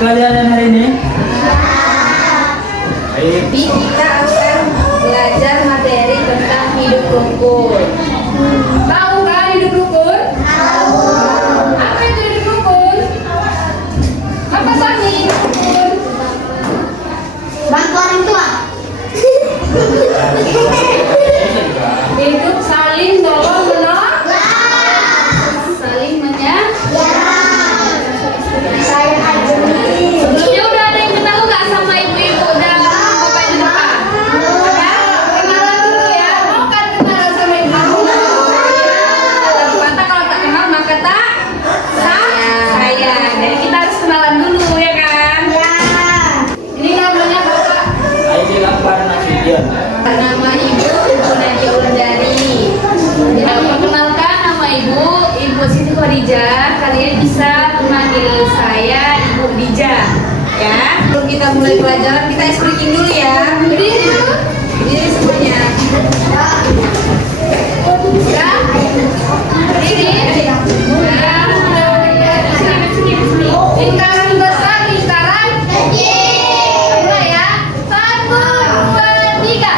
sekalian hari ini? Baik. Kita akan belajar materi tentang hidup rukun. Tahu kan hidup rukun? Tahu. Apa itu hidup rukun? Apa saja hidup rukun? Bantu orang tua. Hidup saling tolong menolong. Saling menyayang. Saya ajeni. Sebelumnya udah ada yang kenal nggak sama ibu-ibu dan bapak di depan? Ya, kenalan dulu ya. Mau kan kenalan sama ibu? Kata kalau tak kenal maka tak sayang. Jadi kita harus kenalan dulu ya kan? Ya. Ini namanya bapak. Ayo lakukan nasihat. Nama ibu Nadia Wulandari. Perkenalkan nama ibu Siti Khadijah. Kalian bisa memanggil saya Ibu Dija. Ya. Sebelum kita mulai pelajaran kita speaking dulu ya. Berdiri semuanya. Ya. Berdiri. Lingkaran besar, lingkaran kecil. Mulai ya. 1, 2, 3.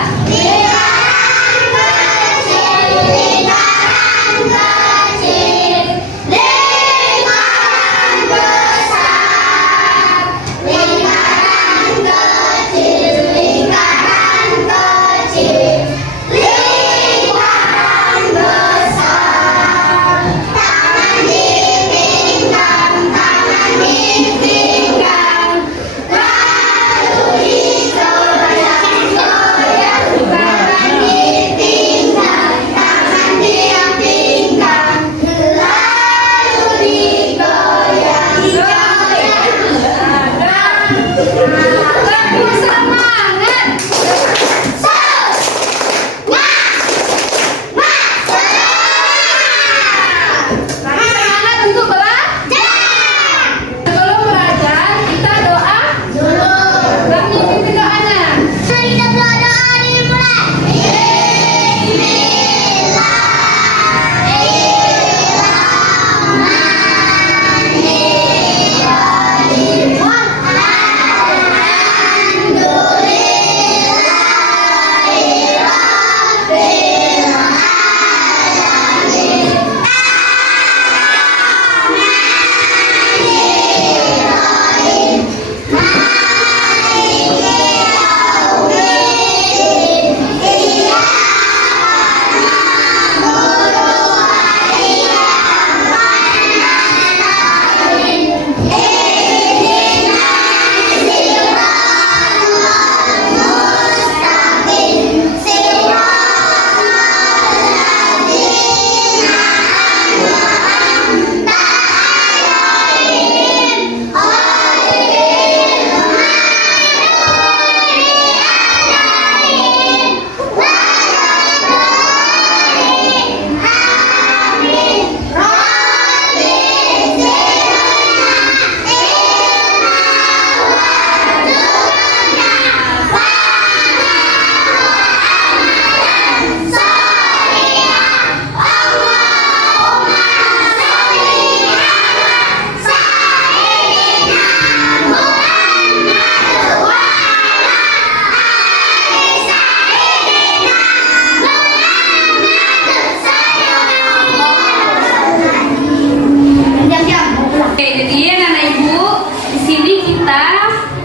Oke, jadi anak ibu, di sini kita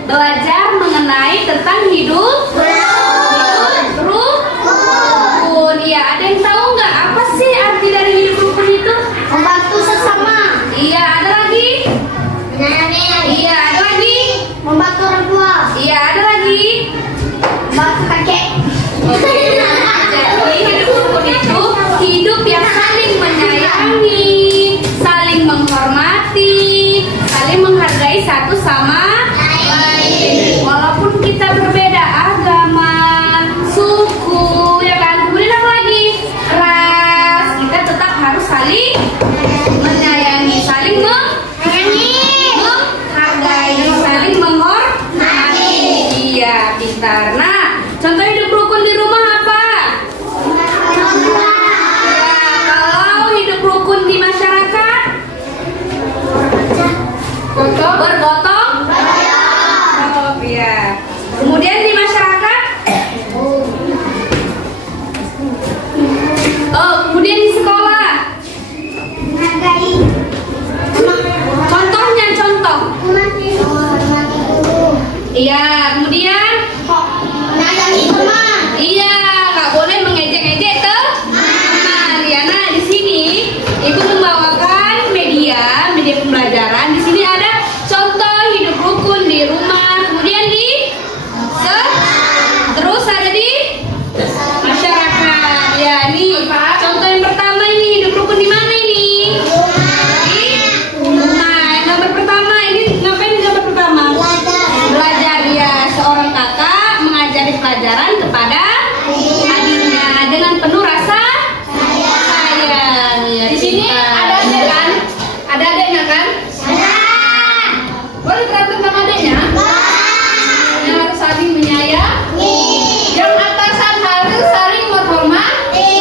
belajar mengenai tentang hidup rukun. Iya, ada yang tahu nggak apa sih arti dari hidup rukun itu? Membantu sesama. Iya, ada lagi. Iya, ada lagi. Membantu orang tua. Iya, ada lagi. Membantu kakek. Oke, jadi hidup rukun itu hidup yang saling menyayangi, saling menghormati, saling menghargai satu sama lain. Walaupun kita berbeda agama, Kemudian di masyarakat. Oh, kemudian di sekolah. Menghargai. Contohnya contoh. Hormati guru. Iya, kemudian. Menyayangi teman. Iya, nggak boleh mengejek-ejek teman. Riana, di sini Ibu membawakan media pembelajaran. Di sini ada contoh hidup rukun di rumah, kemudian terus ada di masyarakat. Ya, ini contoh yang pertama ini hidup rukun di mana ini? Di rumah. Nomor pertama ini ngapain di nomor pertama? Belajar ya, seorang kakak mengajari pelajaran kepada adiknya dengan penuh rasa sayang. Ya, Di sini ada adek kan? Ada adeknya kan? Boleh berantem sama adeknya? Yang harus saling menyayangi. Yang atasan harus saling menghormati.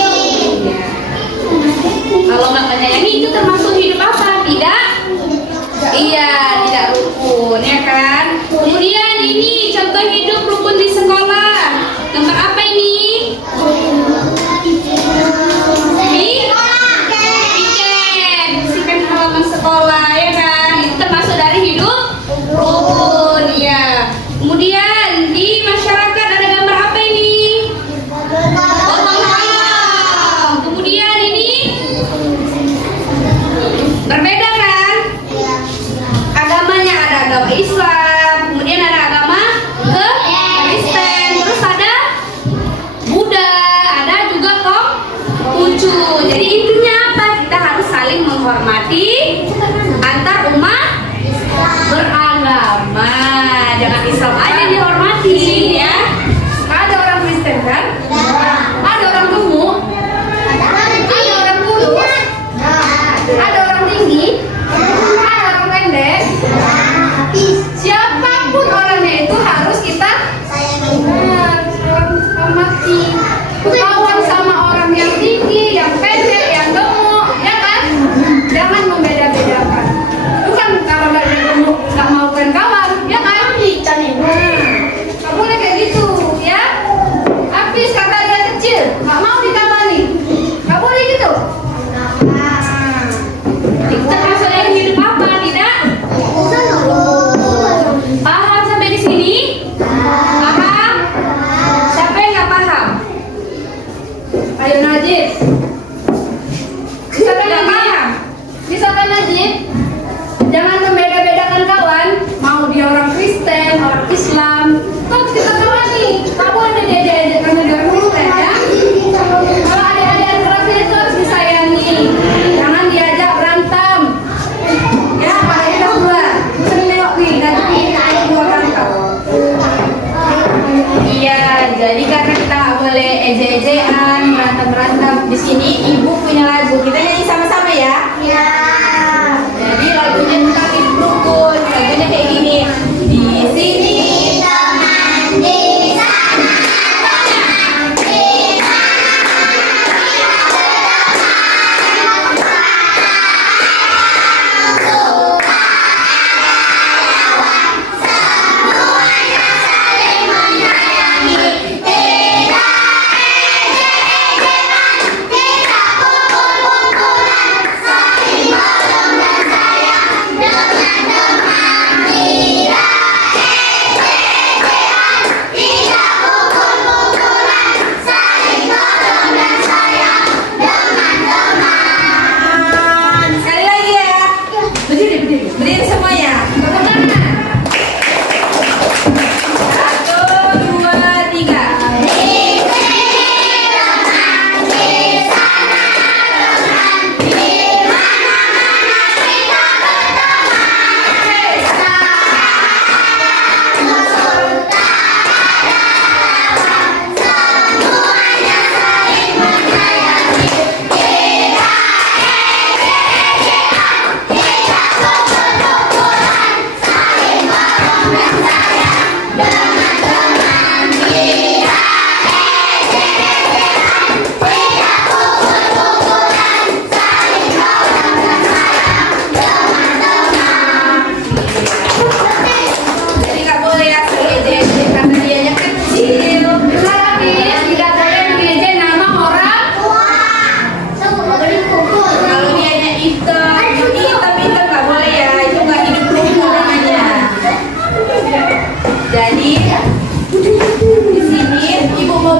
Kalau nggak menyayangi itu termasuk hidup apa? Tidak? Iya, tidak rukun ya kan. Kemudian ini contoh hidup rukun di sekolah. Gambar apa ini? Bersihkan halaman sekolah ya kan. Itu termasuk dari hidup rukun ya. Kemudian di masyarakat ada gambar apa ini? Gotong royong. Kemudian ini berbeda kan? Agamanya ada agama Islam, kemudian ada agama Kristen, terus ada Buddha, ada juga Konghucu. Jadi intinya apa? Kita harus saling menghormati antar umat beragama. Jangan Islam aja dihormati ya. Ada orang Kristen kan? Ada orang gemuk. Ada orang kurus. Ada orang tinggi. Ada orang pendek. Siapapun orangnya itu harus kita hormati. Kawan sama orang yang tinggi, yang pendek, yang gemuk, ya kan? Jangan membeda-bedakan. Bukan kalau nggak ada gemuk nggak mau kan kawan, ya kan? Nggak boleh kayak gitu, ya. Habis kata dia kecil, nggak mau ditawani, nggak boleh gitu. Itu termasuk dari hidup apa? Tidak? Paham sampai di sini? Paham? Siapa yang nggak paham? Ayo Najib. Misalkan Nggak Najib, paham? misalkan Najib, jangan membeda-bedakan kawan. Mau dia orang Kristen, orang Islam, terus kita tawani. Tak boleh dia karena dia orang Kristen, ya. Kalau adik-adik yang keras itu harus disayangi. Jangan diajak berantem. Ya, Pak Edi dah keluar. Bisa nengok nih, Najib keluar berantem. Iya, jadi karena kita nggak boleh ejek-ejekan, berantem-berantem. Di sini ibu punya lagu, kita nyanyi sama-sama ya. Jadi lagunya tentang hidup rukun, lagunya kayak gini. Di sini Tidak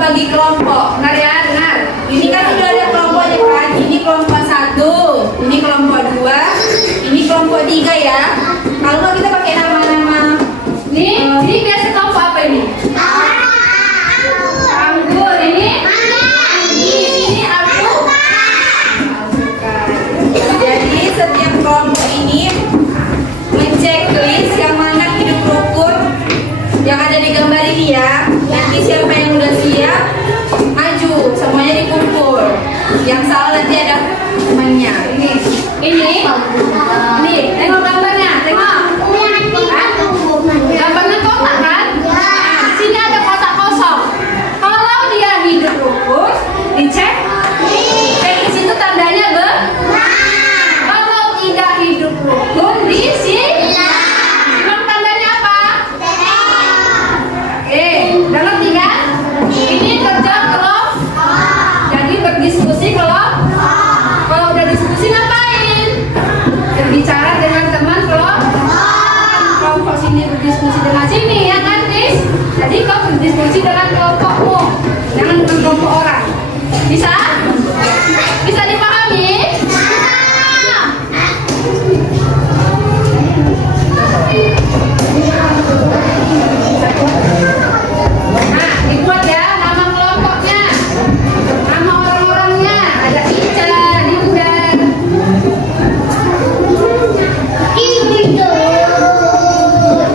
bagi kelompok. Benar ya, benar. Ini kan sudah ada kelompoknya kan. Ini kelompok 1, ini kelompok 2, ini kelompok 3 ya. Kalau kita pakai nama-nama. Ini biasa kelompok apa ini? Anggur. Ini alpukat. Jadi setiap kelompok ini menceklis yang mana hidup rukun yang ada di gambar ini ya. Nanti siapa yang udah siap maju, semuanya dikumpul. Yang salah nanti ada temannya. Ini tengok gambarnya, tengok. Gambarnya kotak kan? Nah, sini ada kotak kosong. Kalau dia hidup rukun, dicek. Di situ tandanya benar. Kalau tidak hidup rukun, disilang. Tandanya apa? Oke, ngerti kan? Ini kerja kelompok. Jadi berdiskusi kelompok. Kalau udah diskusi ngapain? Berbicara dengan teman kelompok sini berdiskusi dengan sini ya kan, Tis? Jadi kau berdiskusi dengan kelompokmu, jangan dengan kelompok orang. Bisa? Bisa dipahami? Nah, dibuat ya nama kelompoknya, nama orang-orangnya. Ada Ica, Dinda.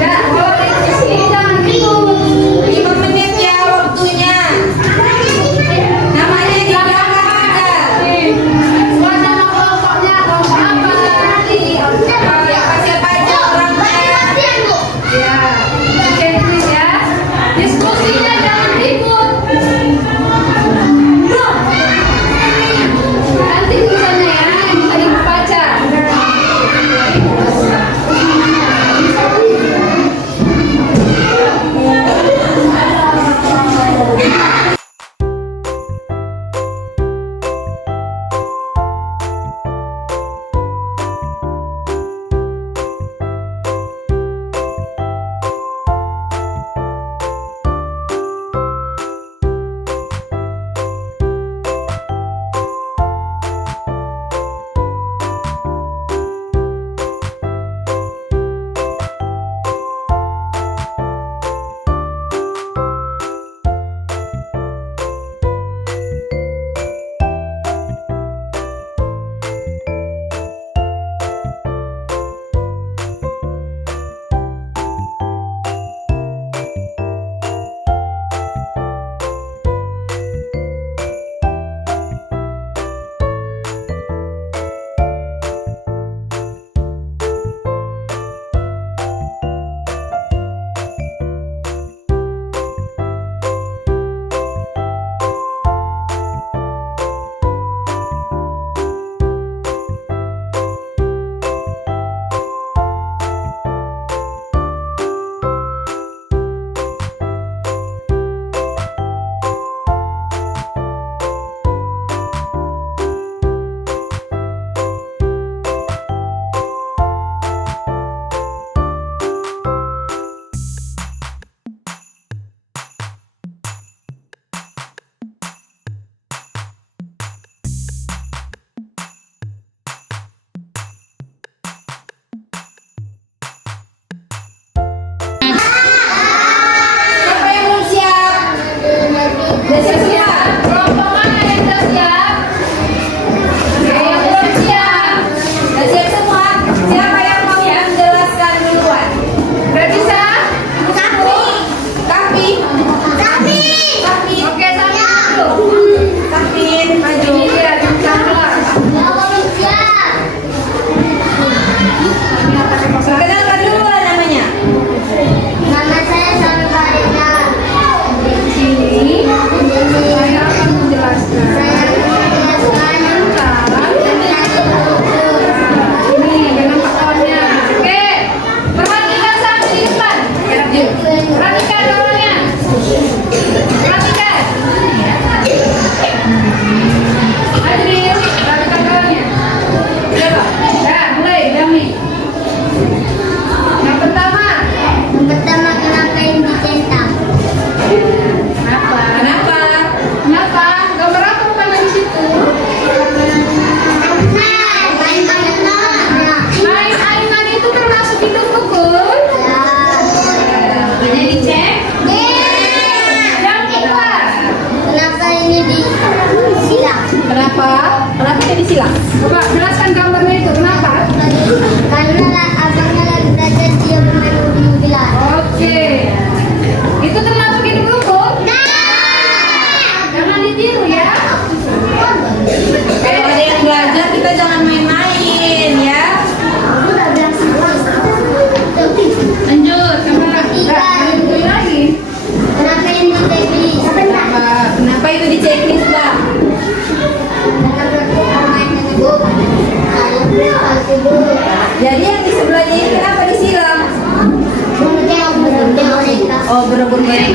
Ya, kalau di sini jangan bingung. 5 menit ya waktunya. Namanya di belakang ada. Buat nama kelompoknya, kelompok apa? Siapa aja orangnya? Ya, checklist ya. Diskusinya jangan ribut. Nanti tulisannya ya, bisa dibaca. Perhatikan orangnya. Perhatikan.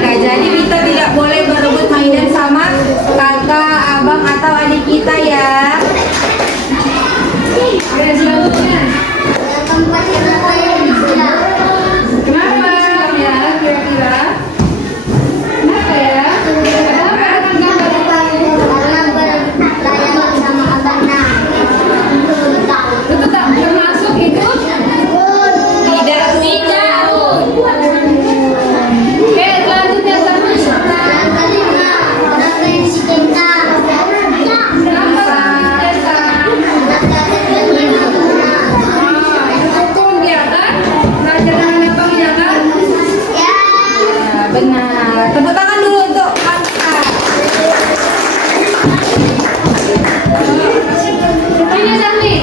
ya. Jadi kita tidak boleh berebut mainan sama kakak, abang atau adik kita ya. Oke, selanjutnya. Tempat yang saya bisa. Kenapa ya kira-kira? Kenapa ya? Karena berlayanan sama abangnya. Itu tak termasuk itu? Tidak. Oke, selanjutnya sama. Yang kelima, referensi cinta. Kenapa? Hukum ya kan? Belajar dengan abang ya kan? Ya. Ya, benar. Tepuk tangan dulu untuk Angka. Ini Sami.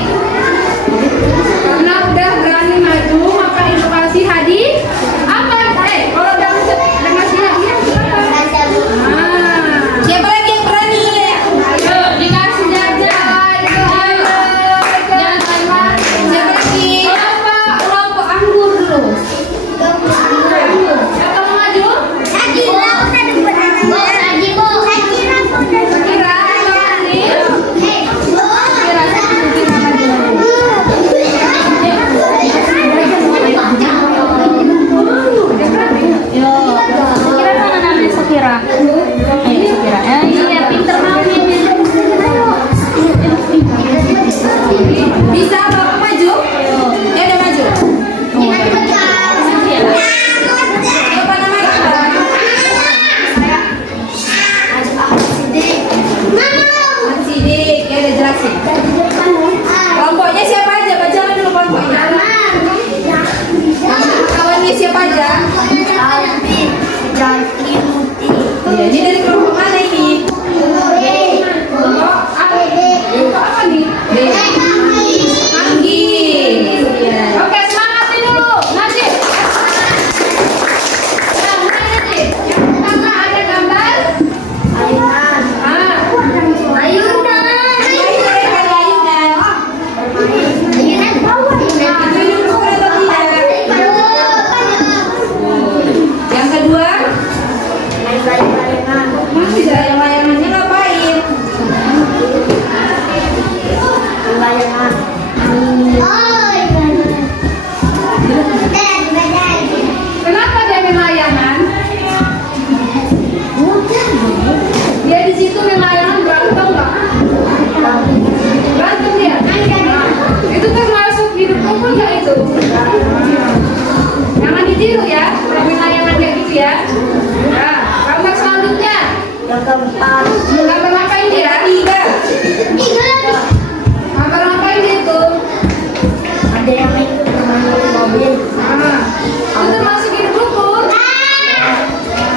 Karena udah berani maju, maka ibu kasih hadiah. Apa? Kalau udah ngasih hadiah, siapa? Siapa lagi yang berani? Ayo, dikasih jajan. Jangan. Siapa lagi? Kelompok anggur dulu. Siapa mau maju? Sakira, udah depan anaknya. Sakira, Kira, ini. Bisa Bapak maju? Ya udah maju. Siapa namanya? Sidik, ya udah jelasin. Kelompoknya siapa aja? Bacakan dulu kelompoknya. Kawannya siapa aja? Ya, ini dari kelompok mana ini? Kelompok apa nih? Anggi. Ya. Oke, semangat nih dulu. Najib. Nah, mulai Najib. Yang pertama ada gambar. Yang kedua, masih layang-layangannya ngapain? Kenapa dia main layangan? Dia di situ main layangan berantem nggak? Berantem dia? Itu termasuk hidup kamu nggak itu? Jangan ditiru ya, kalau main layangan kayak gitu ya. Nah, gambar selanjutnya. Gambar ngapain dia? Tiga. Gambar ngapain dia itu? Nah, itu termasuk hidup rukun.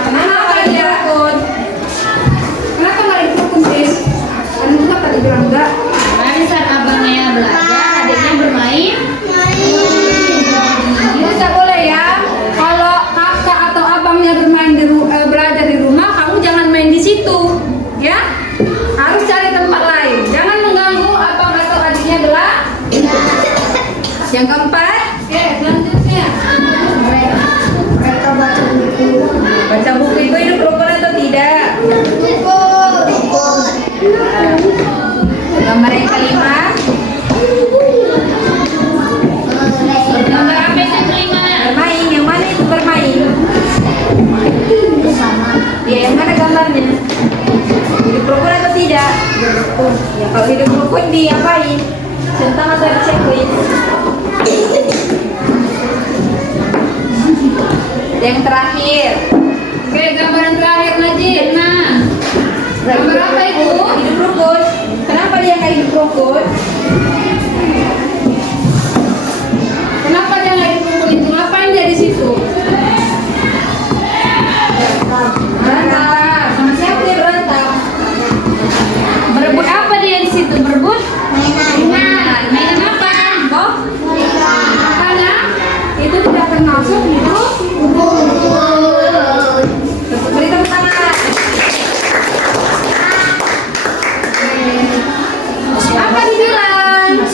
Kenapa dia rukun? Kenapa nggak hidup rukun sih? Kan itu kan tadi bilang enggak. Kemarin saat abangnya belajar, adiknya bermain. Itu tak boleh ya. Kalau kakak atau abangnya bermain belajar di rumah, kamu jangan main di situ, ya. Harus cari tempat lain. Jangan mengganggu abang atau adiknya belajar. Yang keempat, oke, selanjutnya. Baca buku itu hidup rukun atau tidak? Gambar yang kelima. Gambar apa itu kelima? Bermain, yang mana itu bermain? Ya, yang mana gambarnya? Hidup rukun atau tidak? Ya, kalau hidup rukun diapain? Centang atau dicekuin? Yang terakhir. Oke, gambaran terakhir Najib. Nah, gambar apa itu? Hidup rukun. Kenapa dia nggak hidup rukun? Kenapa dia nggak hidup rukun itu? Ngapain dia di situ? Berantem. Sama siapa dia berantem? Berebut apa dia di situ? Berebut? Mainan apa? Kok? Makanya itu tidak termasuk hidup. Beri tepuk tangan. Apa dibilang?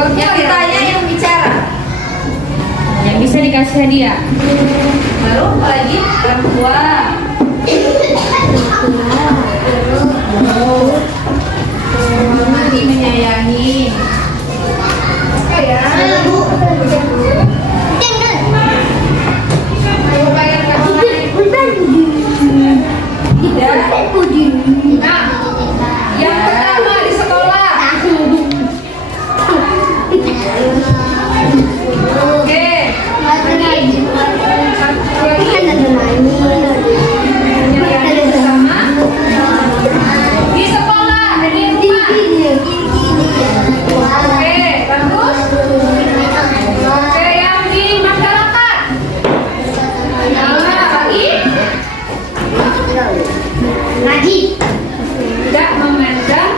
Yang ditanya yang bicara. Yang bisa dikasih hadiah. Baru apa lagi? Orang tua. Mati menyayangi. Kayak Nah, yang pertama di sekolah. Oke. Menyayangi bersama. Di sekolah, di rumah. Oke, bagus. Oke, yang di masyarakat. Nah, lagi. Tidak memandang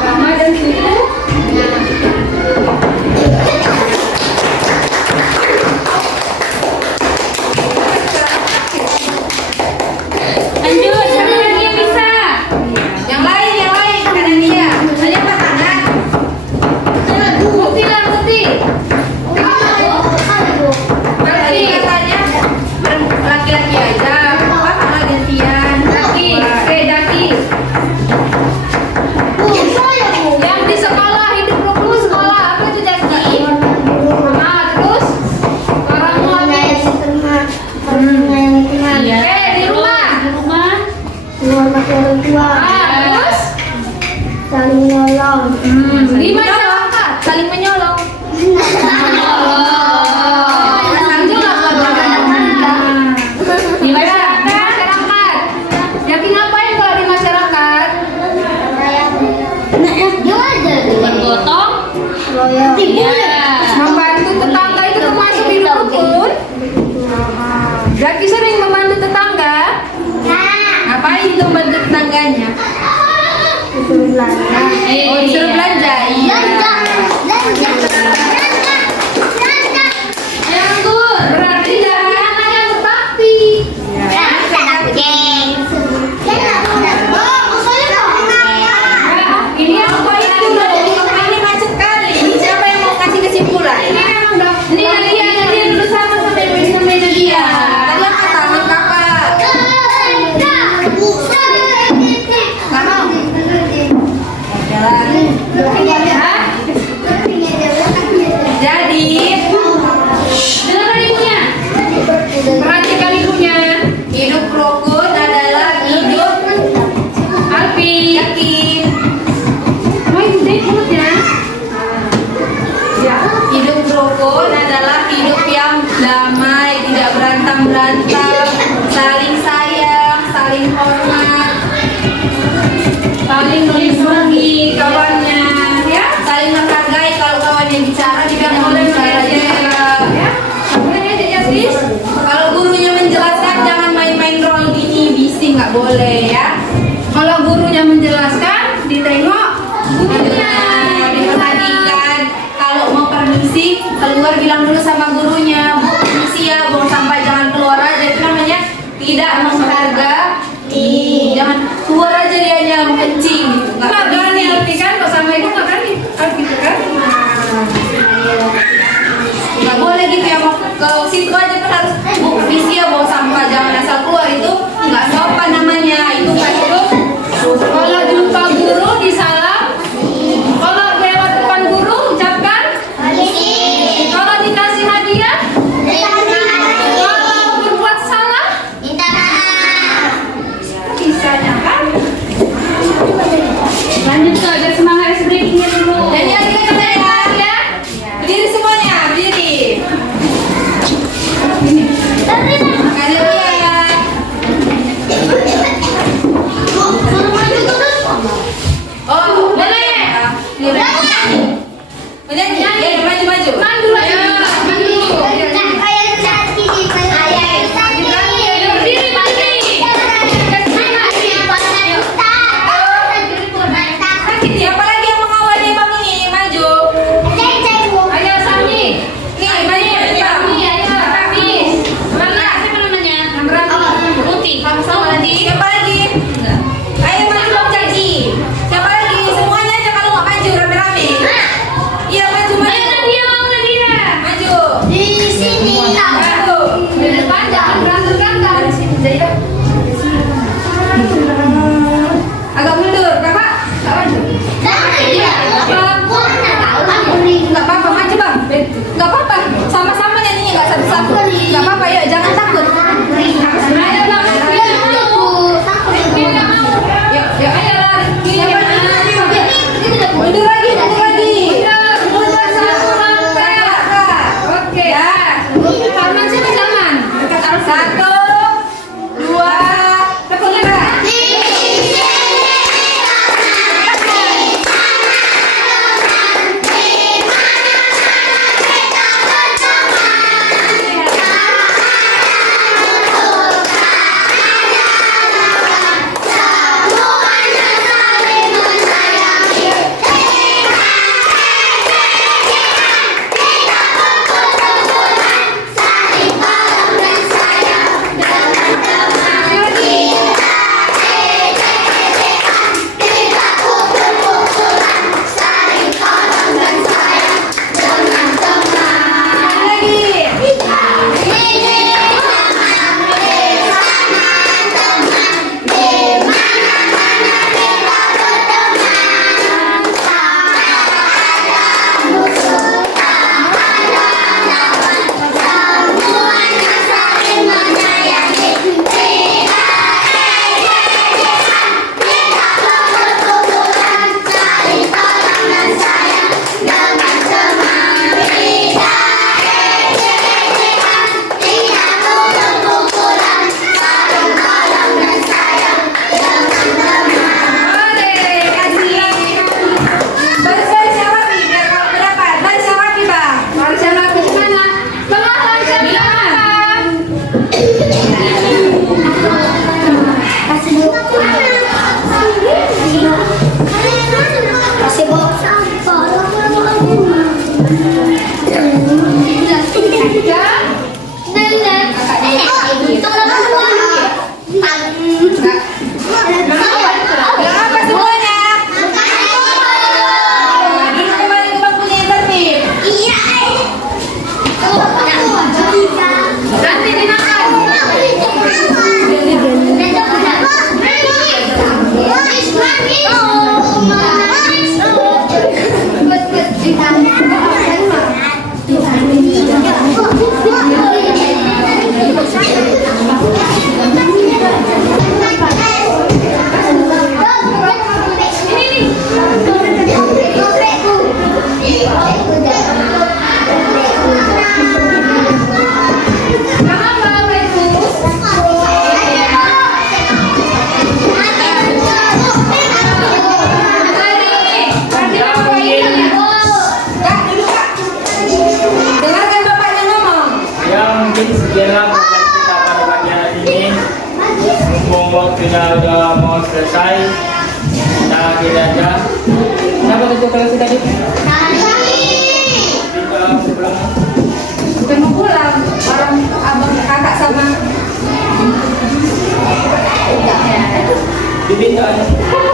agama dan suku. Lanjut, siapa lagi yang bisa? Yang lain kanan dia. Saya apa kanan? Bukti lah, bukti. Berarti katanya laki-laki aja. Apa sama gantian? Daki, daki. Yang di sekolah, hidup rukun sekolah. Apa itu Daki? Nah, terus orang tua habis. Iya. Di rumah. Di rumah. Orang tua Ah, terus saling nolong. di masyarakat saling menyolong. Di masyarakat. Yakin ngapain kalau di masyarakat? Bergotong. Iya. Membantu tetangga itu termasuk hidup rukun. Zaki sering membantu tetangga. Ngapain tuh membantu tetangganya? Oh, disuruh belanja. Iya. Anggur. Berarti dari anak yang berbakti. Ini apa itu? Ini macet kali. Siapa yang mau kasih kesimpulan? Ini memang udah. Ini Nadia dulu sama sampai Nadia. Tadi apa tangan kakak? Kamu? Jalan. Hah? Jadi, Dengarkan ibunya. perhatikan ibunya. Hidup rukun adalah hidup Alpi. yakin. Mau gede mulutnya. Ya, hidup rukun adalah hidup yang damai, tidak berantem-berantem, saling sayang, saling hormat, saling melindungi kawannya, ya, saling menghargai. Kalau kawannya bicara, dia boleh bicara juga, ya. Boleh ya, Jadis? Kalau gurunya menjelaskan, jangan main-main role gini, bising, nggak boleh ya. Kalau gurunya menjelaskan, ditengok gurunya, diperhatikan. Kalau mau permisi, keluar bilang dulu sama gurunya, Bu, permisi ya, buang sampah jangan keluar aja. Itu namanya tidak menghargai. Jangan keluar aja dianya mau kencing gitu. Nggak berani arti kan, kalau sama ibu nggak berani, gitu kan? Nggak boleh gitu ya, mau ke situ aja kan harus, Bu, permisi ya, buang sampah jangan asal keluar. Itu nggak sopan namanya, itu nggak hidup. Kalau jumpa guru disalam, kalau lewat depan guru ucapkan. Kalau dikasih hadiah, kalau berbuat salah, bisanya kan? Lanjut ke agar semangat ice breakingnya dulu. Dan yang kita katakan ya, berdiri semuanya, berdiri. Hadir ya. Oh, boleh. Kemudian ya, maju-maju. Mandu lagi. Mandu. Berdiri, berdiri. Siapa lagi yang mengawali bang ini? Maju. Ayo Sami. Nih, maju. Sami, ayo. Habis. Mana? Siapa namanya? Putih. Kamu sama lagi. Siapa lagi? Ayo maju bang Jaji. Siapa lagi? Semuanya aja kalau nggak maju rame-rame. Iya maju Agak mundur, kakak. Kak maju. Nggak apa-apa, maju bang. Nggak apa-apa, sama-sama nyanyinya nggak satu-satu. Nggak apa-apa, yuk jangan takut. Ayo bang, yuk, yuk ayo lah. Mundur lagi, mundur lagi. Mundur sama kakak. Oke ya. Salman siapa Salman? Satu, dua, tepuk tangan. Sekianlah program kita pada pagi hari ini. Mumpung waktunya udah mau selesai, kita akhiri aja. Kenapa tutup kelas tadi? Kita pulang. Bukan mau pulang, orang abang kakak sama. Bibit aja.